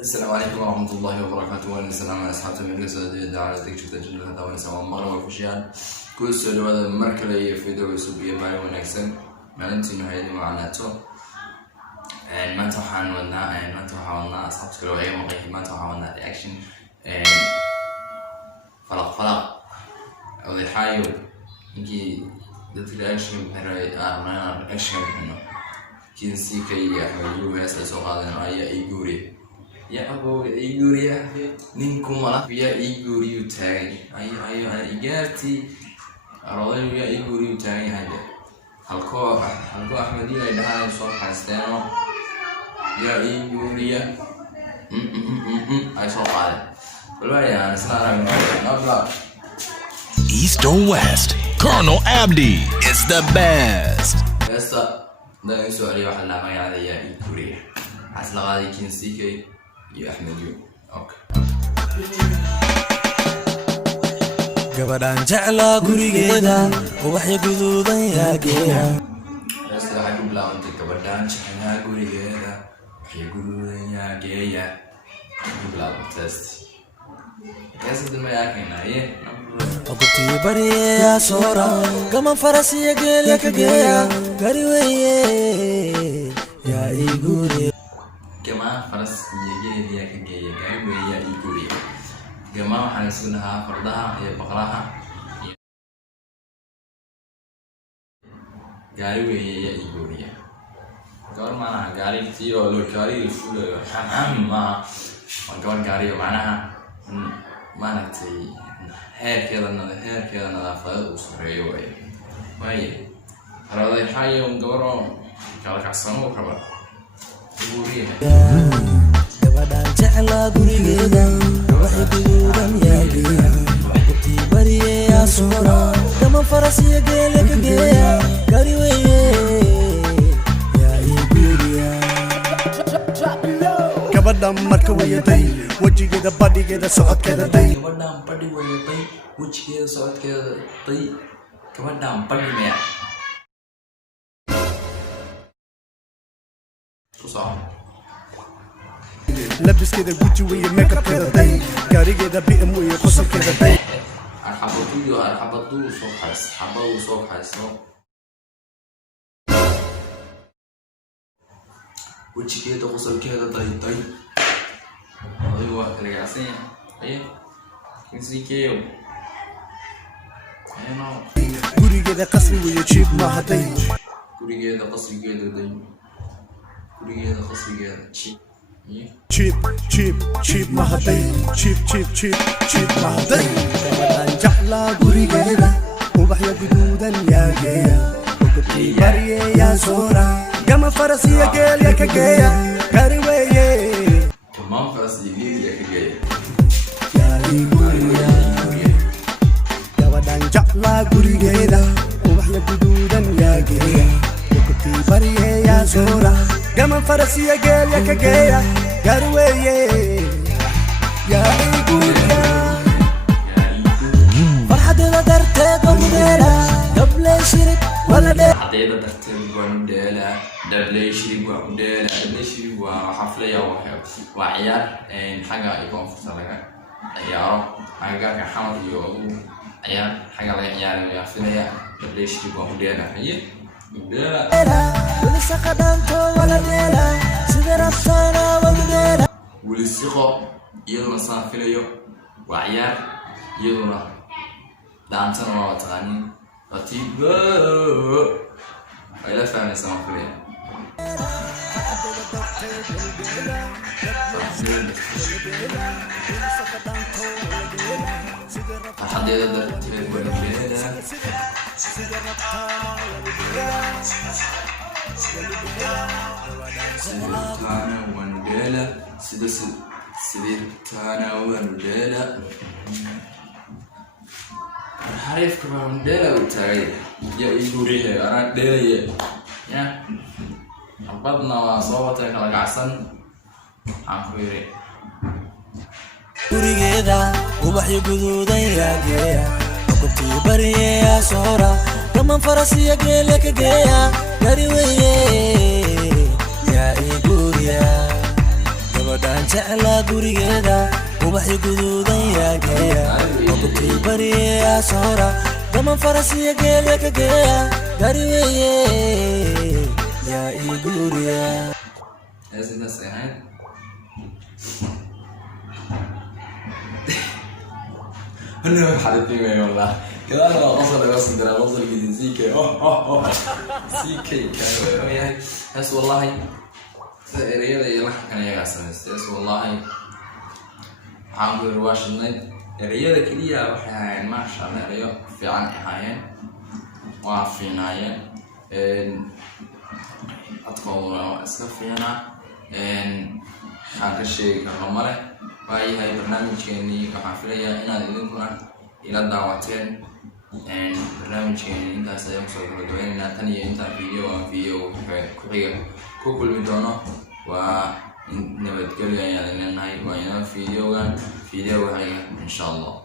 السلام عليكم ورحمة الله وبركاته. وأنا سلام على أصحاب من الجسد على ذكر تجلى هذا ونسوى مرة وفشيان كل سؤال هذا مركلي في دوري سوبيا معي ونكسن ما أنت نهاية معناته ما توحنا ما توحنا أصحاب كلوا أي مقيم ما توحنا رياكشن فلق أو الحيو يجي ذات رياكشن بهراي ما رياكشن منه كنسي كي يحملوا هذا سوق هذا أي guuriya يا أبو guuriya نينكم ولا يا guuriya تاعي أي إجارتي أراضي يا guuriya تاعي هذا هالكو أحمد يلا ده يصور حستانه يا guuriya أي صوت على والله يا سلام نبلا East or West, Colonel Abdi is the best. بس ده يسوي واحد لا ما يعرف يا guuriya عسل غادي كنسي كي يا أحمد يوم أوكي gabadhan jeclaa gurigeeda ubaxyo guduudan yaa geeya بس راح أقول لا أنت gabadhan jeclaa gurigeeda ubaxyo guduudan yaa geeya أقول لا تست يا سيد ما ياكلنا إيه ogobtii bariyaa soora gaman faras iyo geel yaa ka geeya gari weeye yaa ii guuriya جماعة فرس يجي ليا كجية قايم ويا guuriya جماعة حنسونها فردها هي بقرها قايم ويا guuriya قال معناها قاري كتير ولا قاري الفول حمام ما قال قاري معناها ما نتي هير كذا نظافة وسرية وهي هذا الحاجة ونقوله كذا كعصانو وكذا gabadhan jeclaa gurigeeda ubaxyo guduudan yaa geeya ogobtii bariyaa soora gaman faras iyo geel yaa ka geeya gari weeye yaa ii guuriya gabadhan marka wayaday wejigeeda badhigeeda socodkeeda day gabadhan badhi wayaday wejigeeda socodkeeda day gabadhan badhi maya labiskeeda guji weeye makeupkeeda day gaarigeeda bm weeye qosolkeeda day xabaduu soo haysto wejigeeda qosolkeeda day adigu waa kala gacsan yahay kinsiikeeyo gurigeeda qasri weeye jiib maaha day gurigeeda qasrigeeda day gurigeeda qasrigeeda jiib maaha day jiib maaha day gabadhan jeclaa gurigeeda ubaxyo guduudan yaa geeya ogobtii bariyaa soora gaman faras iyo geel yaa ka geeya gari weeye gaman faras iyo geel yaa ka geeya yaa ii guuriya gabadhan jeclaa gurigeeda ubaxyo guduudan yaa geeya ogobtii bariyaa soora gaman faras iyo geel yaa ka geeya gari weeye yaa ii guuriya farxadeeda darteed waa mudeela gabley shirib wala dhee حديدة ترتيب ونديلة دبلي شريب وحفلة وعيال حاجة يكون فرصة لك عيال حاجة كحمد يوم عيال حاجة لك عيال ويحفلة دبلي شريب ونديلة هي مديلة ولسه قدمته ولا ديلا سيدي ربطانا ومديلا ولسيقو يدونا صافلة يو وعيال يدونا دانتنا وطغانين رتيبة وإلا فهم يسمى فيها أحد يقدر يقول لك سيدتانا ونديلة سيدتانا ونديلة حريف كمان ديلا وتاعي يا guuriya أنا ديلا يا حبضنا وصوتك على عسن عفيري gurigeeda ubaxyo guduudan yaa geeya ogobtii bariyaa soora gaman faras iyo geel yaa ka geeya gari weeye yaa ii guuriya gabadhan jeclaa gurigeeda ubaxyo guduudan yaa geeya qofkii bariyaa soora dama farasiya geela ka geeya gari weeye yaa ii guuriya لازم ناس قاعد هلا حد فينا والله كده انا قصد ده وصل جديد سيكي سيكي كانوا يعني بس والله رياضه يلا كان يا بس والله عامل واشنطن رياضه كليه waxay ما شاء الله رياضه fiican ahaayeen waa fiinayeen أطفال أسكافينا حاجة شيء كرمله وهي هاي برنامج كأني وحافلية إن هذا إلى الدعوتين برنامج كأني أنت سيوصل بدوين تانية أنت فيديو كل بدونه ونبتكلم يعني لأن هاي فيديو هاي إن شاء الله.